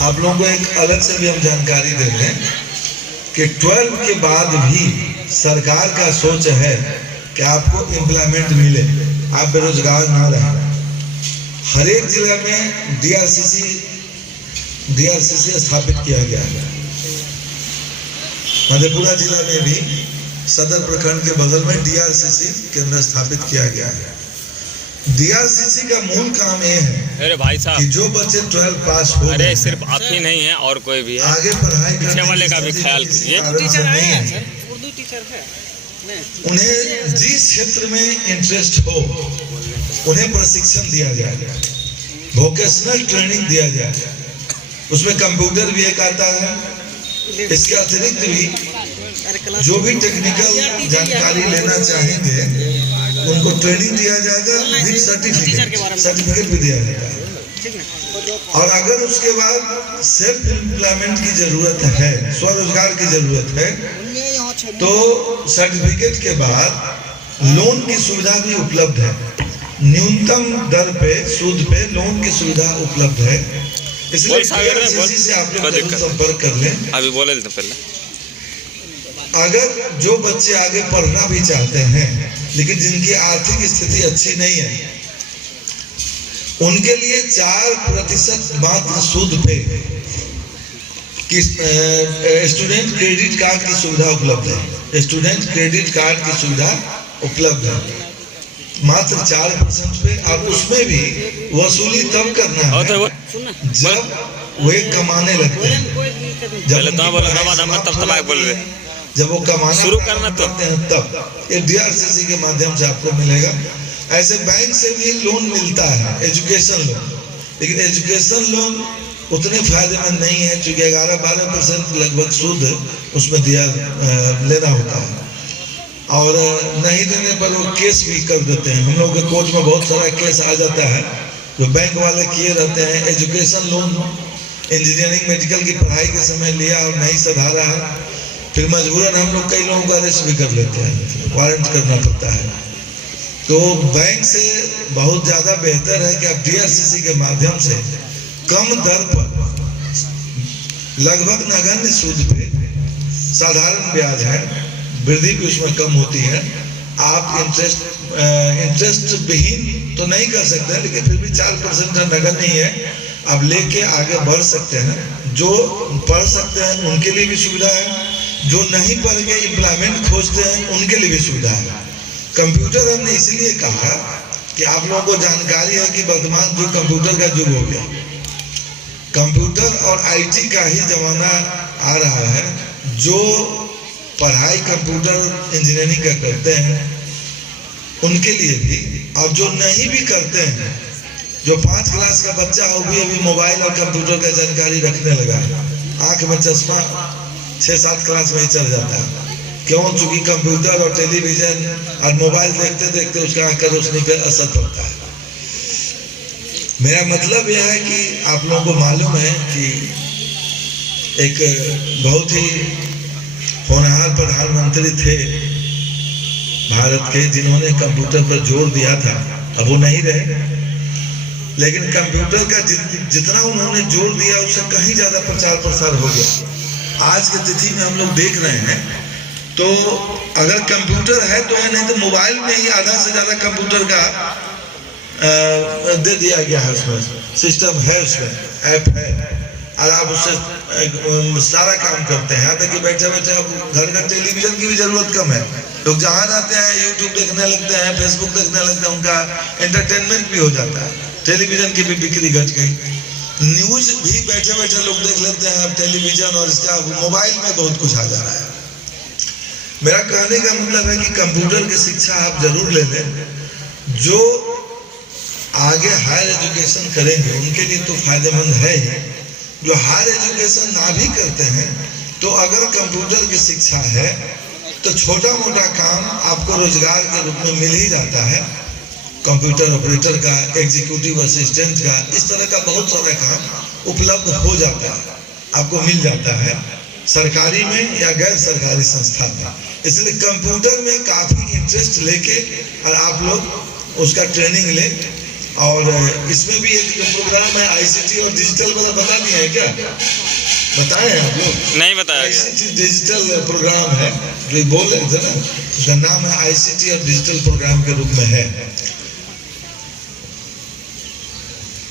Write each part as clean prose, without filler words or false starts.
आप लोगों को एक अलग से भी हम जानकारी दे रहे हैं कि 12 के बाद भी सरकार का सोच है कि आपको एम्प्लॉयमेंट मिले, आप बेरोजगार ना रहें। हर एक जिला में डीआरसीसी स्थापित किया गया है। मधेपुरा जिला में भी सदर प्रखंड के बगल में डीआरसीसी केंद्र स्थापित किया गया है। डीआरसीसी का मूल काम ये है, अरे भाई साहब, कि जो बच्चे 12 पास हो, अरे सिर्फ आप ही नहीं है और कोई भी है, आगे पढ़ाई पीछे वाले का भी ख्याल कीजिए। टीचर है, उर्दू टीचर है, उन्हें जिस क्षेत्र में इंटरेस्ट हो उन्हें प्रशिक्षण दिया जाएगा, वोकेशनल ट्रेनिंग दिया जाएगा। उसमें कंप्यूटर भी एक आता है। इसके अतिरिक्त भी जो भी टेक्निकल जानकारी लेना चाहेंगे उनको ट्रेनिंग दिया जाएगा, विद सर्टिफिकेट भी दिया जाएगा। और अगर उसके बाद सेल्फ एम्प्लॉयमेंट की जरूरत है, स्वरोजगार की जरूरत है, तो सर्टिफिकेट के बाद लोन की सुविधा भी उपलब्ध है। न्यूनतम दर पे, सूद पे लोन की सुविधा उपलब्ध है। इसलिए डीआरसीसी से आप लोग जरूर संपर्क कर लें। अभी बोले थे पहले, अगर जो बच्चे आगे पढ़ना भी चाहते हैं लेकिन जिनकी आर्थिक स्थिति अच्छी नहीं है, उनके लिए 4% मात्र सूद पे कि स्टूडेंट क्रेडिट कार्ड की सुविधा उपलब्ध है। स्टूडेंट क्रेडिट कार्ड की सुविधा उपलब्ध है मात्र 4% पे। और उसमें भी वसूली तब करना है जब वे कमाने लगते हैं। जब वो कमाना शुरू करना करते हैं तब ये डीआरसीसी के माध्यम से आपको मिलेगा। ऐसे बैंक से भी लोन मिलता है, एजुकेशन लोन, लेकिन एजुकेशन लोन उतने फायदेमंद नहीं है क्योंकि 11-12% लगभग सूद उसमें लेना होता है, और नहीं देने पर वो केस भी कर देते हैं। हम लोग के कोर्ट में बहुत सारा केस आ जाता है जो बैंक वाले किए रहते हैं। एजुकेशन लोन इंजीनियरिंग मेडिकल की पढ़ाई के समय लिया और नहीं सधारा है, फिर मजबूरन हम लोग कई लोगों को अरेस्ट भी कर लेते हैं, वारंट करना पड़ता है। तो बैंक से बहुत ज़्यादा बेहतर है कि आप डीआरसीसी के माध्यम से कम दर पर, लगभग नगण्य सूद पे, साधारण ब्याज है, वृद्धि भी उसमें कम होती है। आप इंटरेस्ट विहीन तो नहीं कर सकते, लेकिन फिर भी 4% का नगद नहीं है, आप लेके आगे बढ़ सकते हैं। जो पढ़ सकते हैं उनके लिए भी सुविधा है, जो नहीं पढ़ के एम्प्लॉयमेंट खोजते हैं उनके लिए भी सुविधा है। कंप्यूटर हमने इसलिए कहा कि आप लोगों को जानकारी है कि वर्तमान जो कंप्यूटर का युग हो गया, कंप्यूटर और आईटी का ही जमाना आ रहा है। जो पढ़ाई कंप्यूटर इंजीनियरिंग का करते हैं उनके लिए भी, और जो नहीं भी करते हैं, जो 5 क्लास का बच्चा हो भी अभी मोबाइल और कंप्यूटर का जानकारी रखने लगा, आंख में चश्मा 6-7 क्लास में ही चल जाता है। क्यों? चूंकि कंप्यूटर और टेलीविजन और मोबाइल देखते देखते उसका आंख की रोशनी पर असर पड़ता है। मेरा मतलब यह है कि आप लोगों को मालूम है कि एक बहुत ही होनहार प्रधानमंत्री थे भारत के, जिन्होंने कंप्यूटर पर जोर दिया था। अब वो नहीं रहे, लेकिन कंप्यूटर का जितना उन्होंने जोर दिया उससे कहीं ज्यादा प्रचार प्रसार हो गया। आज की तिथि में हम लोग देख रहे हैं, तो अगर कंप्यूटर है तो है, नहीं तो मोबाइल में ही आधा से ज्यादा कंप्यूटर का दे दिया गया है। उसमें सिस्टम है, उसमें ऐप है, और आप उससे सारा काम करते हैं। यहाँ तक कि बैठे बैठे अब घर का टेलीविजन की भी जरूरत कम है। लोग जहाँ जाते हैं यूट्यूब देखने लगते हैं, फेसबुक देखने लगते हैं, उनका एंटरटेनमेंट भी हो जाता है। टेलीविजन की भी बिक्री घट गई। न्यूज भी बैठे बैठे लोग देख लेते हैं अब टेलीविजन, और इसका मोबाइल में बहुत कुछ आ जा रहा है। मेरा कहने का मतलब है कि कंप्यूटर की शिक्षा आप जरूर ले लें। जो आगे हायर एजुकेशन करेंगे उनके लिए तो फायदेमंद है ही। जो हायर एजुकेशन ना भी करते हैं, तो अगर कंप्यूटर की शिक्षा है तो छोटा मोटा काम आपको रोजगार के रूप में मिल ही जाता है। कंप्यूटर ऑपरेटर का, एग्जीक्यूटिव असिस्टेंट का, इस तरह का बहुत सारा काम उपलब्ध हो जाता है, आपको मिल जाता है सरकारी में या गैर सरकारी संस्था में। इसलिए कंप्यूटर में काफी इंटरेस्ट लेके और आप लोग उसका ट्रेनिंग लें और इसमें भी एक प्रोग्राम है ICT और डिजिटल वाला, बता दिए हैं क्या? बताए हैं आप लोग? नहीं बताया गया। ICT डिजिटल प्रोग्राम है जो बोल रहे थे ना, उसका नाम है ICT और डिजिटल प्रोग्राम के रूप में है।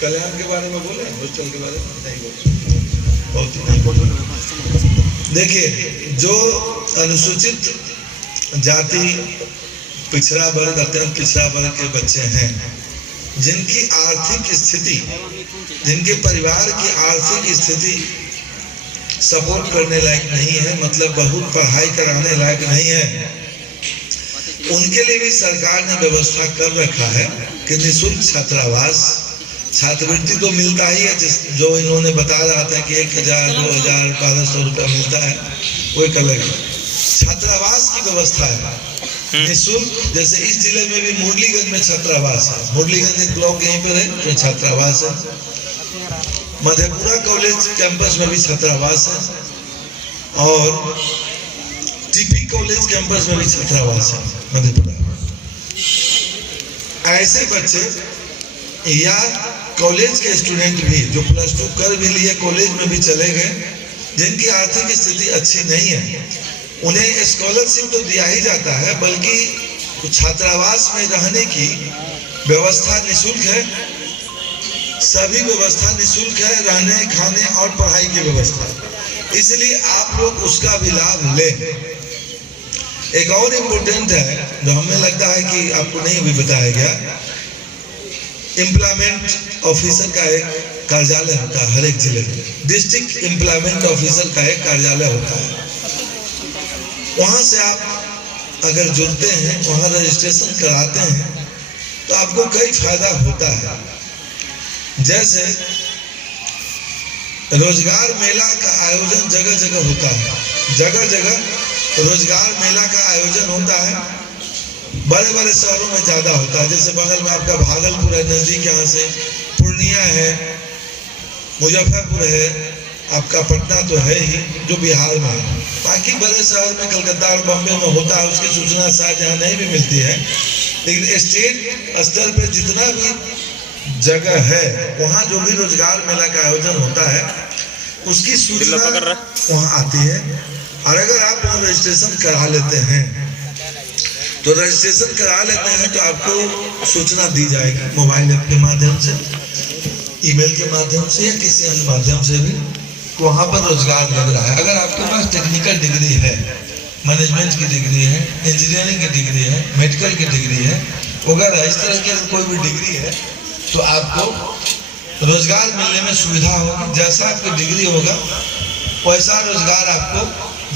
कल्याण के बारे में बोले, हॉस्टल के बारे में नहीं बोले। देखिए, जो अनुसूचित जाति, पिछड़ा वर्ग, अत्यंत पिछड़ा वर्ग के बच्चे हैं, जिनकी आर्थिक स्थिति, जिनके परिवार की आर्थिक स्थिति सपोर्ट करने लायक नहीं है, मतलब बहुत पढ़ाई कराने लायक नहीं है, उनके लिए भी सरकार ने व्यवस्था कर रखा है कि निःशुल्क छात्रावास, छात्रवृत्ति तो मिलता ही है, जो इन्होंने बता रहा था कि 1000, 2000, 1200 रुपया मिलता है, वो एक अलग है। छात्रावास की व्यवस्था है निःशुल्क। जैसे इस जिले में भी मुरलीगंज में छात्रावास है, मुरलीगंज एक ब्लॉक यहीं पर है, तो छात्रावास है। मधेपुरा कॉलेज कैंपस में भी छात्रावास है और TP कॉलेज कैंपस में भी छात्रावास है मधेपुरा। ऐसे बच्चे या कॉलेज के स्टूडेंट भी जो +2 कर भी लिए, कॉलेज में भी चले गए, जिनकी आर्थिक स्थिति अच्छी नहीं है, उन्हें स्कॉलरशिप तो दिया ही जाता है, बल्कि छात्रावास में रहने की व्यवस्था निःशुल्क है। सभी व्यवस्था निःशुल्क है, रहने, खाने और पढ़ाई की व्यवस्था, इसलिए आप लोग उसका भी लाभ लें। एक और इम्पोर्टेंट है जो हमें लगता है कि आपको नहीं भी बताया गया, एम्प्लॉयमेंट ऑफिसर का एक कार्यालय होता है हर एक जिले में। डिस्ट्रिक्ट एम्प्लॉयमेंट ऑफिसर का एक कार्यालय होता है। वहां से आप अगर जुड़ते हैं, वहां रजिस्ट्रेशन कराते हैं, तो आपको कई फायदा होता है। जैसे रोजगार मेला का आयोजन जगह जगह होता है, जगह जगह रोजगार मेला का आयोजन होता है, बड़े बड़े शहरों में ज्यादा होता है। जैसे बगल में आपका भागलपुर है, नजदीक यहाँ से पूर्णिया है, मुजफ्फरपुर है, आपका पटना तो है ही जो बिहार में है। बाकी बड़े शहर में कलकत्ता और बम्बे में होता है, उसकी सूचना शायद यहाँ नहीं भी मिलती है, लेकिन स्टेट स्तर पर जितना भी जगह है, वहाँ जो भी रोजगार मेला का आयोजन होता है, उसकी सूचना वहाँ आती है। और अगर आप वहाँ रजिस्ट्रेशन करा लेते हैं, तो रजिस्ट्रेशन करा लेते हैं तो आपको सूचना दी जाएगी मोबाइल ऐप के माध्यम से, ईमेल के माध्यम से, या किसी अन्य माध्यम से भी, वहाँ पर रोजगार लग रहा है। अगर आपके पास टेक्निकल डिग्री है, मैनेजमेंट की डिग्री है, इंजीनियरिंग की डिग्री है, मेडिकल की डिग्री है, वगैरह इस तरह की कोई भी डिग्री है, तो आपको रोजगार मिलने में सुविधा होगी। जैसा आपकी डिग्री होगा वैसा रोजगार आपको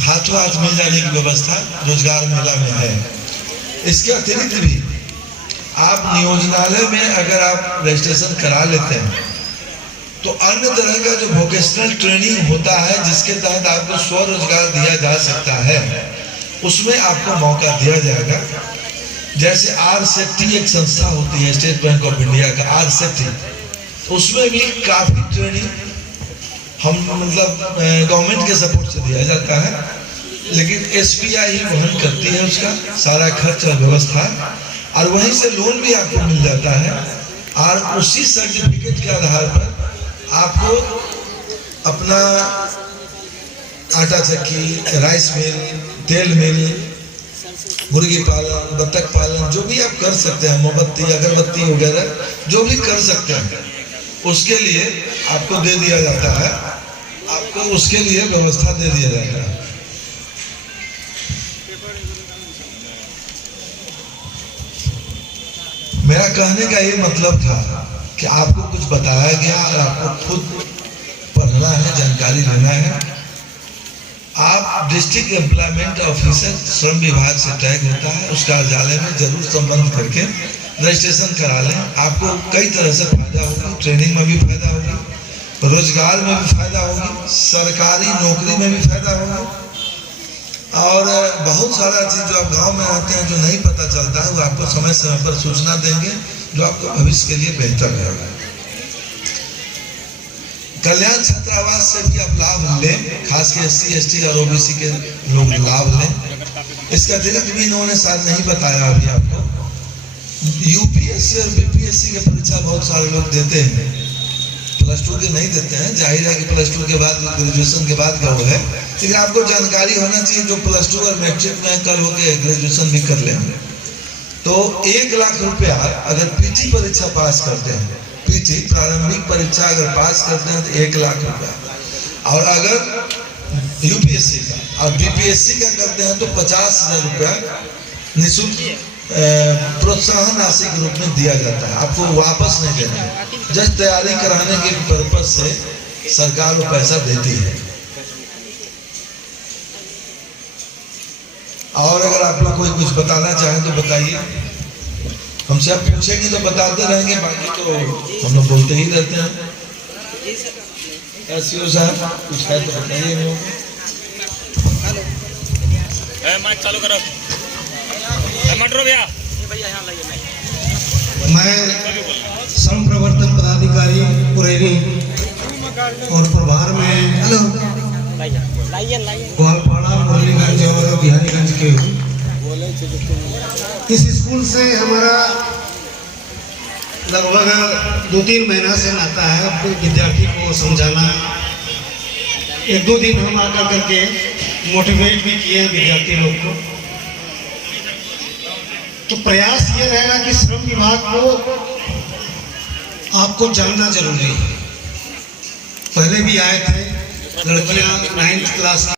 हाथों हाथ मिल जाने की व्यवस्था रोजगार मेला में है। इसके अतिरिक्त भी आप नियोजनालय में अगर आप रजिस्ट्रेशन करा लेते हैं, तो अन्य तरह का जो वोकेशनल ट्रेनिंग होता है, जिसके तहत आपको स्वरोजगार दिया जा सकता है, उसमें आपको मौका दिया जाएगा। जैसे RCEP एक संस्था होती है, स्टेट बैंक ऑफ इंडिया का RCEP, उसमें भी काफी ट्रेनिंग हम मतलब गवर्नमेंट के सपोर्ट से दिया जाता है, लेकिन SBI ही वहन करती है उसका सारा खर्च और व्यवस्था, और वहीं से लोन भी आपको मिल जाता है। और उसी सर्टिफिकेट के आधार पर आपको अपना आटा चक्की, राइस मिल, तेल मिल, मुर्गी पालन, बतख पालन, जो भी आप कर सकते हैं, मोमबत्ती, अगरबत्ती वगैरह जो भी कर सकते हैं, उसके लिए आपको दे दिया जाता है, आपको उसके लिए व्यवस्था दे दिया जाता है। मेरा कहने का ये मतलब था कि आपको कुछ बताया गया और आपको खुद पढ़ना है, जानकारी लेना है। आप डिस्ट्रिक्ट एम्प्लॉयमेंट ऑफिसर श्रम विभाग से टैग होता है, उस कार्यालय में जरूर संबंध करके रजिस्ट्रेशन करा लें। आपको कई तरह से फायदा होगा, ट्रेनिंग में भी फायदा होगा, रोजगार में भी फायदा होगी, सरकारी नौकरी में भी फायदा होगा, और बहुत सारा चीज जो आप गांव में रहते हैं जो नहीं पता चलता है, वो आपको समय समय पर सूचना देंगे, जो आपको भविष्य के लिए बेहतर रहेगा। कल्याण छात्रावास से भी आप लाभ लें, खास के SC ST और OBC के लोग लाभ लें। इसका अतिरिक्त भी इन्होंने शायद नहीं बताया अभी आपको यूपीएससी और बीपीएससी की परीक्षा बहुत सारे लोग देते हैं, प्लस टू के नहीं देते हैं। जाहिर है कि प्लस टू के बाद ग्रेजुएशन के बाद का वो है, लेकिन आपको जानकारी होना चाहिए जो प्लस टू और मैट्रिक में कल होके ग्रेजुएशन भी कर लेंगे तो 1 लाख रुपया अगर पीटी परीक्षा पास करते हैं, पीटी प्रारंभिक परीक्षा अगर पास करते हैं तो 1 लाख रुपया, और अगर यूपीएससी का और बीपीएससी का करते हैं तो 50,000 रुपया निःशुल्क प्रोत्साहन राशि के रूप में दिया जाता है। आपको वापस नहीं देना है, जस्ट तैयारी कराने के पर्पज से सरकार वो पैसा देती है। और अगर आप लोग कोई कुछ बताना चाहें तो बताइए, हमसे आप पूछेंगे तो बताते रहेंगे, बाकी तो हम लोग बोलते ही रहते हैं। साहब कुछ है तो बताइए। माइक चालू करो। मटरो भैया, मैं श्रम प्रवर्तन पदाधिकारी पुरैनी और प्रभार में ग्वालपाड़ा, मुरलीगंज और बिहारीगंज के हूँ। इस स्कूल से हमारा लगभग 2-3 महीना से नाता है। विद्यार्थी को समझाना, 1-2 दिन हम आकर करके मोटिवेट भी किए विद्यार्थी लोग को। तो प्रयास ये रहेगा कि श्रम विभाग को आपको जानना जरूरी है। पहले भी आए थे लड़कियां 9th क्लास